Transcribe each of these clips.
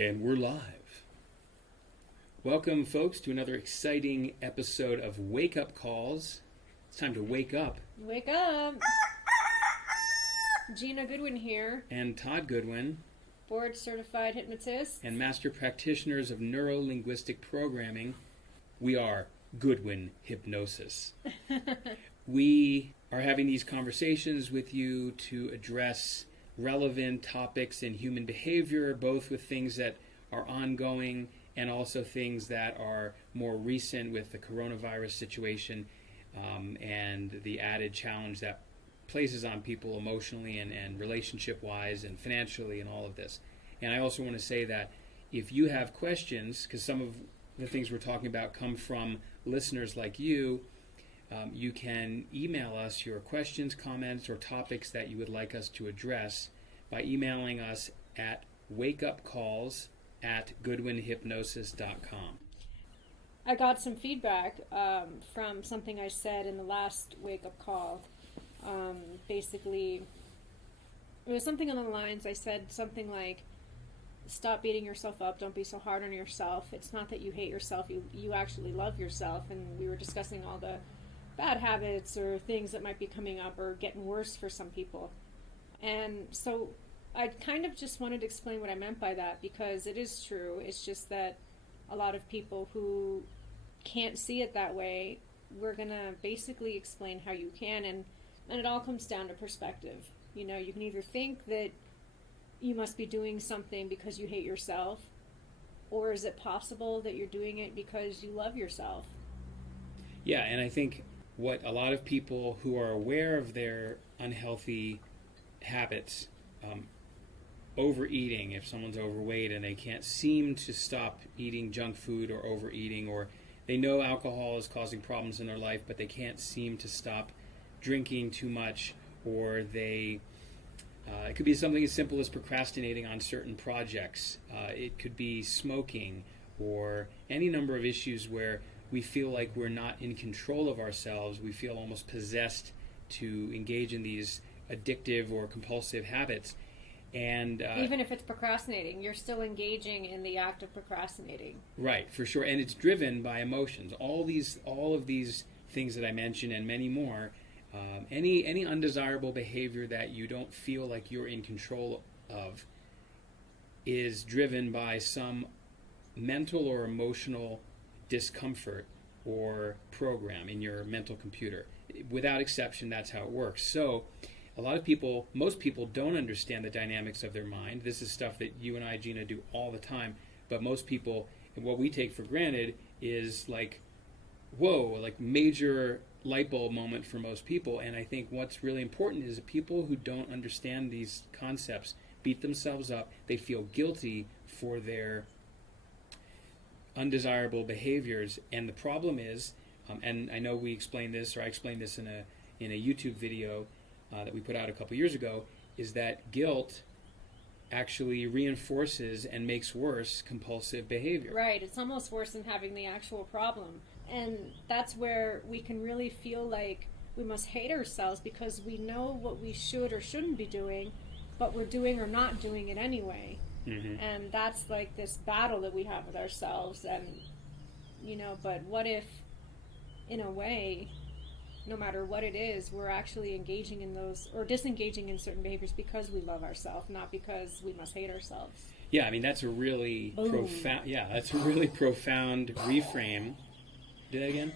And we're live. Welcome, folks, to another exciting episode of Wake Up Calls. It's time to wake up. Wake up! Gina Goodwin here. And Todd Goodwin. Board certified hypnotist. And master practitioners of neuro-linguistic programming. We are Goodwin Hypnosis. We are having these conversations with you to address relevant topics in human behavior, both with things that are ongoing and also things that are more recent with the coronavirus situation and the added challenge that places on people emotionally and relationship-wise and financially and all of this. And I also want to say that if you have questions, because some of the things we're talking about come from listeners like you, you can email us your questions, comments, or topics that you would like us to address by emailing us at wakeupcalls@goodwinhypnosis.com. I got some feedback from something I said in the last wake-up call. Basically, it was something along the lines, I said something like, stop beating yourself up, don't be so hard on yourself. It's not that you hate yourself, you actually love yourself. And we were discussing all the bad habits or things that might be coming up or getting worse for some people. And so I kind of just wanted to explain what I meant by that, because it is true. It's just that a lot of people who can't see it that way, we're going to basically explain how you can. And it all comes down to perspective. You know, you can either think that you must be doing something because you hate yourself, or is it possible that you're doing it because you love yourself? Yeah, and I think what a lot of people who are aware of their unhealthy habits, overeating, if someone's overweight and they can't seem to stop eating junk food or overeating, or they know alcohol is causing problems in their life, but they can't seem to stop drinking too much, or they it could be something as simple as procrastinating on certain projects. It could be smoking, or any number of issues where we feel like we're not in control of ourselves. We feel almost possessed to engage in these addictive or compulsive habits. And even if it's procrastinating, you're still engaging in the act of procrastinating. Right, for sure. And it's driven by emotions. All of these things that I mentioned and many more, any undesirable behavior that you don't feel like you're in control of is driven by some mental or emotional discomfort or program in your mental computer. Without exception, that's how it works. So a lot of people, most people don't understand the dynamics of their mind. This is stuff that you and I, Gina, do all the time. But most people, what we take for granted is like, whoa, like major light bulb moment for most people. And I think what's really important is that people who don't understand these concepts beat themselves up. They feel guilty for their undesirable behaviors. And the problem is, and I know we explained this, or I explained this in a YouTube video that we put out a couple years ago, is that guilt actually reinforces and makes worse compulsive behavior. Right, it's almost worse than having the actual problem. And that's where we can really feel like we must hate ourselves because we know what we should or shouldn't be doing, but we're doing or not doing it anyway. Mm-hmm. And that's like this battle that we have with ourselves. And, you know, but what if, in a way, no matter what it is, we're actually engaging in those or disengaging in certain behaviors because we love ourselves, not because we must hate ourselves. Yeah, I mean, that's a really profound, reframe. Do that again?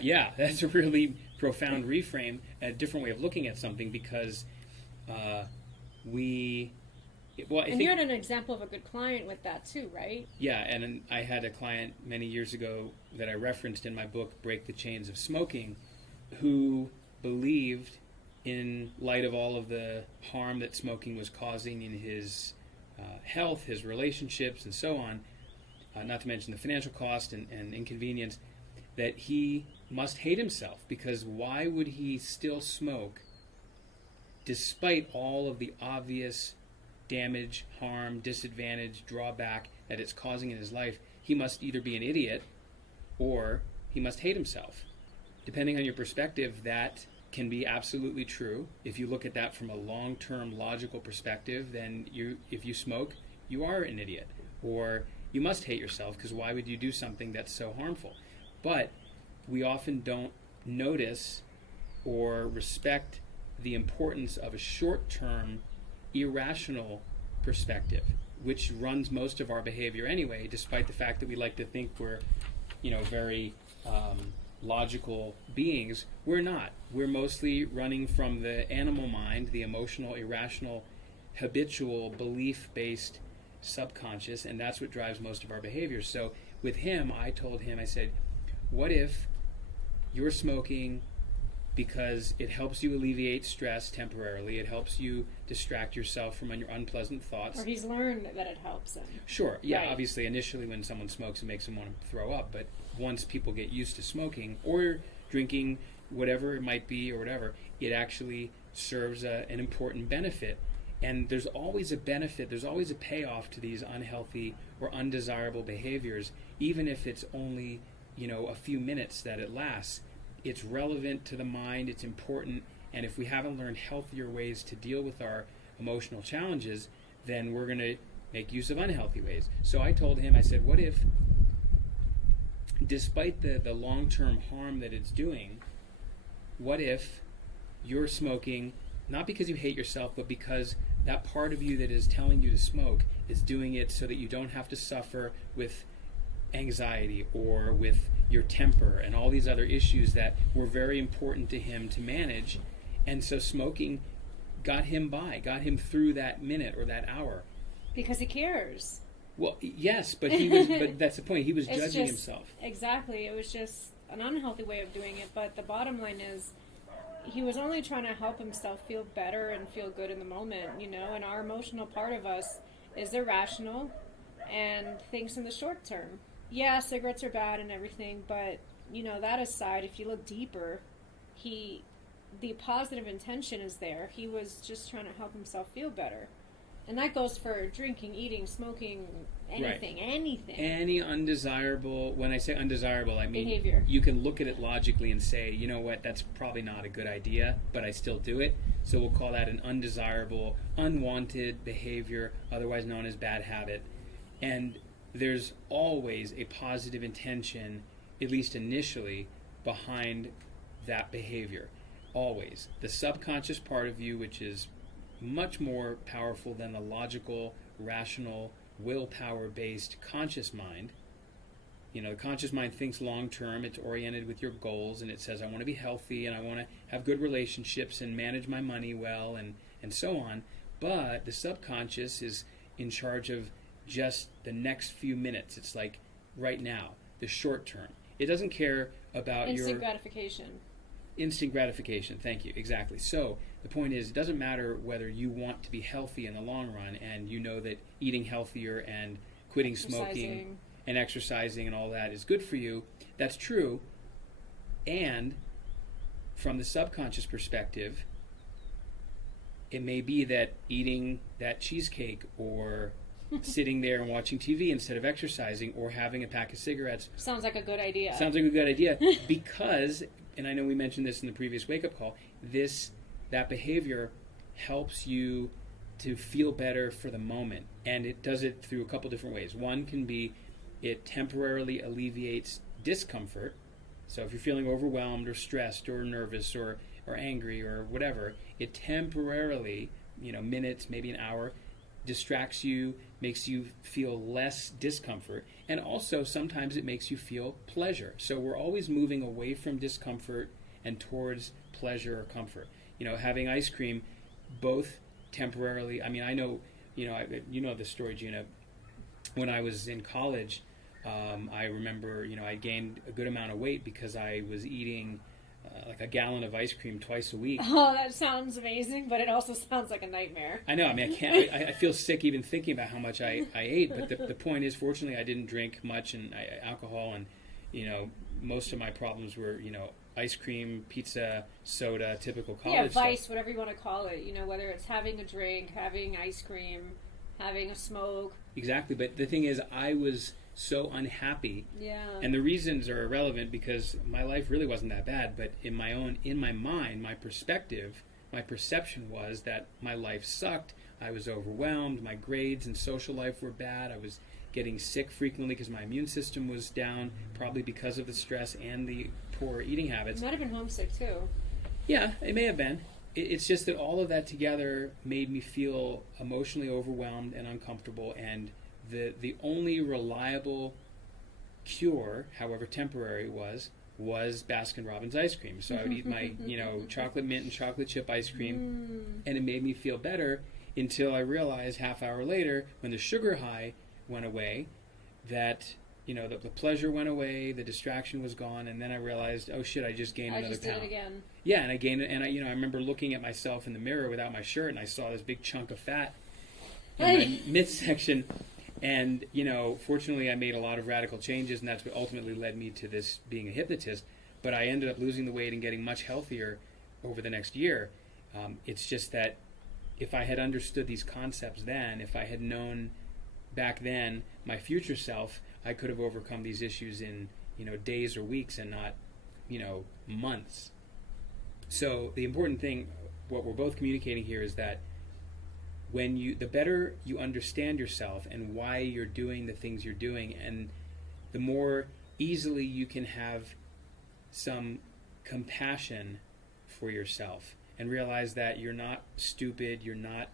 Yeah, that's a really profound reframe, a different way of looking at something, because you had an example of a good client with that too, right? Yeah, and I had a client many years ago that I referenced in my book, Break the Chains of Smoking, who believed, in light of all of the harm that smoking was causing in his health, his relationships, and so on, not to mention the financial cost and inconvenience, that he must hate himself, because why would he still smoke despite all of the obvious damage, harm, disadvantage, drawback that it's causing in his life? He must either be an idiot or he must hate himself. Depending on your perspective, that can be absolutely true. If you look at that from a long-term logical perspective, then if you smoke, you are an idiot, or you must hate yourself, because why would you do something that's so harmful? But we often don't notice or respect the importance of a short-term, irrational perspective, which runs most of our behavior anyway, despite the fact that we like to think we're, very logical beings. We're not. We're mostly running from the animal mind, the emotional, irrational, habitual, belief-based subconscious, and that's what drives most of our behaviors. So with him, I told him, I said, what if you're smoking because it helps you alleviate stress temporarily, it helps you distract yourself from your unpleasant thoughts. Or he's learned that it helps him. Sure, yeah, right. Obviously initially when someone smokes it makes them want to throw up, but once people get used to smoking or drinking, whatever it might be or whatever, it actually serves an important benefit. And there's always a benefit, there's always a payoff to these unhealthy or undesirable behaviors, even if it's only, a few minutes that it lasts. It's relevant to the mind, it's important, and if we haven't learned healthier ways to deal with our emotional challenges, then we're going to make use of unhealthy ways. So I told him, I said, what if, despite the long-term harm that it's doing, what if you're smoking, not because you hate yourself, but because that part of you that is telling you to smoke is doing it so that you don't have to suffer with anxiety or with your temper and all these other issues that were very important to him to manage. And so smoking got him through that minute or that hour. Because he cares. Well, yes, but but that's the point. He was judging himself. Exactly. It was just an unhealthy way of doing it. But the bottom line is, he was only trying to help himself feel better and feel good in the moment, and our emotional part of us is irrational and thinks in the short term. Yeah, cigarettes are bad and everything, but, that aside, if you look deeper, the positive intention is there. He was just trying to help himself feel better. And that goes for drinking, eating, smoking, anything, right. Anything. Any undesirable, when I say undesirable, I mean behavior. You can look at it logically and say, you know what, that's probably not a good idea, but I still do it. So we'll call that an undesirable, unwanted behavior, otherwise known as bad habit. And there's always a positive intention, at least initially, behind that behavior. Always. The subconscious part of you, which is much more powerful than the logical, rational, willpower-based conscious mind. The conscious mind thinks long-term, it's oriented with your goals, and it says, I want to be healthy, and I want to have good relationships, and manage my money well, and so on. But the subconscious is in charge of just the next few minutes. It's like right now, the short term. It doesn't care about Instant gratification. Instant gratification, thank you, exactly. So the point is, it doesn't matter whether you want to be healthy in the long run and you know that eating healthier and quitting smoking and exercising and all that is good for you. That's true. And from the subconscious perspective, it may be that eating that cheesecake or sitting there and watching TV instead of exercising or having a pack of cigarettes sounds like a good idea. Sounds like a good idea because, and I know we mentioned this in the previous wake-up call, that behavior helps you to feel better for the moment, and it does it through a couple different ways. One can be it temporarily alleviates discomfort. So if you're feeling overwhelmed or stressed or nervous or angry or whatever, it temporarily, minutes, maybe an hour, distracts you, makes you feel less discomfort, and also sometimes it makes you feel pleasure. So we're always moving away from discomfort and towards pleasure or comfort. Having ice cream, both temporarily. I mean, I know, you know the story, Gina. When I was in college, I remember, I gained a good amount of weight because I was eating like a gallon of ice cream twice a week. Oh, that sounds amazing, but it also sounds like a nightmare. I know. I mean, I can't. I feel sick even thinking about how much I ate. But the point is, fortunately, I didn't drink much and alcohol, and most of my problems were ice cream, pizza, soda, typical college vice, stuff. Whatever you want to call it. Whether it's having a drink, having ice cream, having a smoke. Exactly. But the thing is, I was so unhappy. Yeah. And the reasons are irrelevant because my life really wasn't that bad, but in my mind, my perspective, my perception was that my life sucked. I was overwhelmed. My grades and social life were bad. I was getting sick frequently because my immune system was down, probably because of the stress and the poor eating habits. You might have been homesick too. Yeah, it may have been. It's just that all of that together made me feel emotionally overwhelmed and uncomfortable, and the only reliable cure, however temporary, was Baskin-Robbins ice cream. So I would eat my, chocolate mint and chocolate chip ice cream, and it made me feel better until I realized half hour later, when the sugar high went away, that the pleasure went away, the distraction was gone, and then I realized, oh shit, I just gained another pound. Did it again. Yeah, and I gained it, and I remember looking at myself in the mirror without my shirt, and I saw this big chunk of fat in my midsection. And, fortunately I made a lot of radical changes, and that's what ultimately led me to this being a hypnotist. But I ended up losing the weight and getting much healthier over the next year. It's just that if I had understood these concepts then, if I had known back then my future self, I could have overcome these issues in, days or weeks and not, months. So the important thing, what we're both communicating here, is that the better you understand yourself and why you're doing the things you're doing, and the more easily you can have some compassion for yourself and realize that you're not stupid, you're not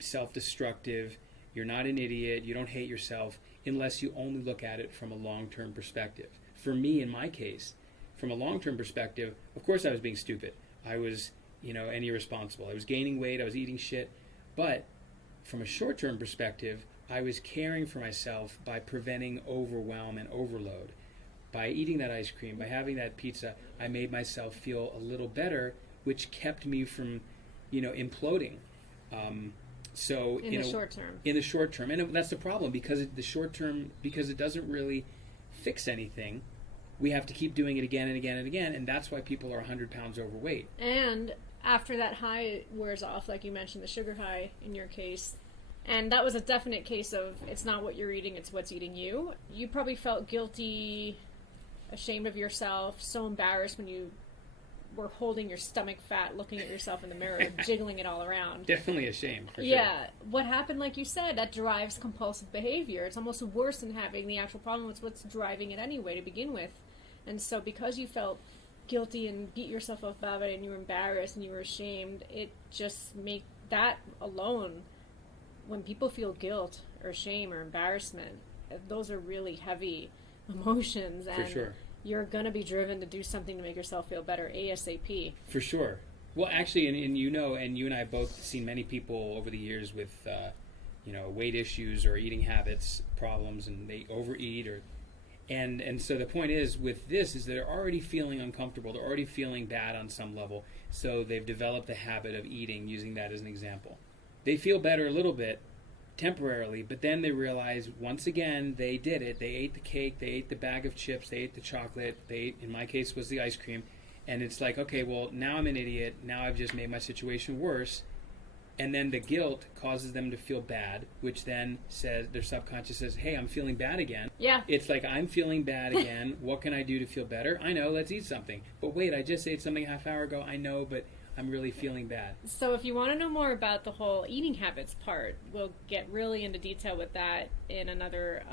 self-destructive, you're not an idiot, you don't hate yourself, unless you only look at it from a long-term perspective. For me, in my case, from a long-term perspective, of course I was being stupid. I was, and irresponsible. I was gaining weight, I was eating shit. But from a short-term perspective, I was caring for myself by preventing overwhelm and overload. By eating that ice cream, by having that pizza, I made myself feel a little better, which kept me from, imploding. So in the short term. In the short term, and that's the problem, because because it doesn't really fix anything. We have to keep doing it again and again and again, and that's why people are 100 pounds overweight. And after that high wears off, like you mentioned, the sugar high in your case, and that was a definite case of it's not what you're eating, it's what's eating you. You probably felt guilty, ashamed of yourself, so embarrassed when you were holding your stomach fat, looking at yourself in the mirror, jiggling it all around. Definitely ashamed, for sure. Yeah. What happened, like you said, that drives compulsive behavior. It's almost worse than having the actual problem. It's what's driving it anyway to begin with. And so because you felt guilty and beat yourself up about it and you were embarrassed and you were ashamed, it just made that alone, when people feel guilt or shame or embarrassment, those are really heavy emotions. And for sure. You're going to be driven to do something to make yourself feel better ASAP. For sure. Well, actually, and you and I have both seen many people over the years with, weight issues or eating habits problems, and they overeat and so the point is with this is they're already feeling uncomfortable. They're already feeling bad on some level. So they've developed the habit of eating, using that as an example. They feel better a little bit temporarily, but then they realize once again they did it. They ate the cake, they ate the bag of chips, they ate the chocolate, they ate, in my case, was the ice cream. And it's like, okay, well, now I'm an idiot. Now I've just made my situation worse. And then the guilt causes them to feel bad, which then says, their subconscious says, hey, I'm feeling bad again. Yeah. It's like, I'm feeling bad again. What can I do to feel better? I know, let's eat something. But wait, I just ate something a half hour ago. I know, but I'm really feeling bad. So if you want to know more about the whole eating habits part, we'll get really into detail with that in another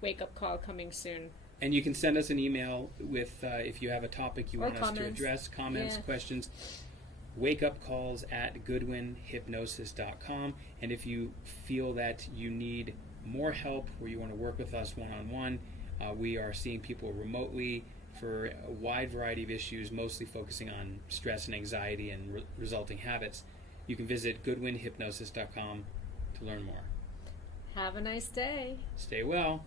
wake-up call coming soon. And you can send us an email with, if you have a topic you want us to address, comments, questions. wakeupcalls@goodwinhypnosis.com. And if you feel that you need more help or you want to work with us one-on-one, we are seeing people remotely for a wide variety of issues, mostly focusing on stress and anxiety and resulting habits. You can visit goodwinhypnosis.com to learn more. Have a nice day. Stay well.